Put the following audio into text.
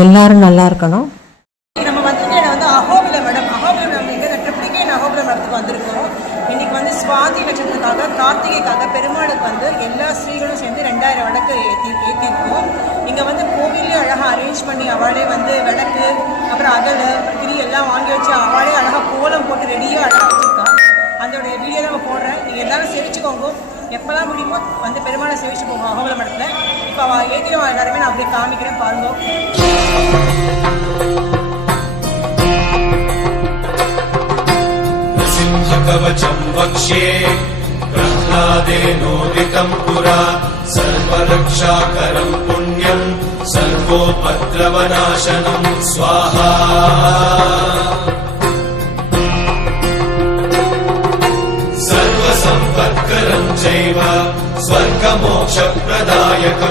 எல்லாரும் நல்லா இருக்கணும். நம்ம வந்திருக்க வந்து அகோபிலம் மேடம். அகோபிலம் நம்ம இங்கே ட்ரிப்ளிகேன் அகோபிலம் இடத்துக்கு வந்திருக்கோம். இன்னைக்கு வந்து சுவாதி நட்சத்திரத்துக்காக கார்த்திகைக்காக பெருமாளுக்கு வந்து எல்லா ஸ்ரீகளும் சேர்ந்து 2000 விளக்கு ஏற்றிருக்கோம். இங்கே வந்து கோவிலே அழகாக அரேஞ்ச் பண்ணி அவளே வந்து விளக்கு அப்புறம் அகல் திரி எல்லாம் வாங்கி வச்சு அவளே அழகாக கோலம் போட்டு ரெடியாக அழகாக வச்சுருக்கா. அதோட வீடியோ தான் நம்ம போடுறேன். நீங்கள் எல்லாரும் சேவிச்சுக்கோங்க. எப்போல்லாம் முடியுமோ வந்து பெருமாளை சேவிச்சு போவோம் அகோபிலம் இடத்துல. இப்போ அவள் ஏற்றிடும் எல்லாருமே நான் அப்படியே காமிக்கிறேன் பாருங்க. कवचं वक्ष्ये प्रह्लादेनोदितं पुरा सर्वरक्षाकरं पुण्यं सर्वोपद्रवनाशनं स्वाहा सर्वसम्पत्करं चैव स्वर्गमोक्षप्रदायकम्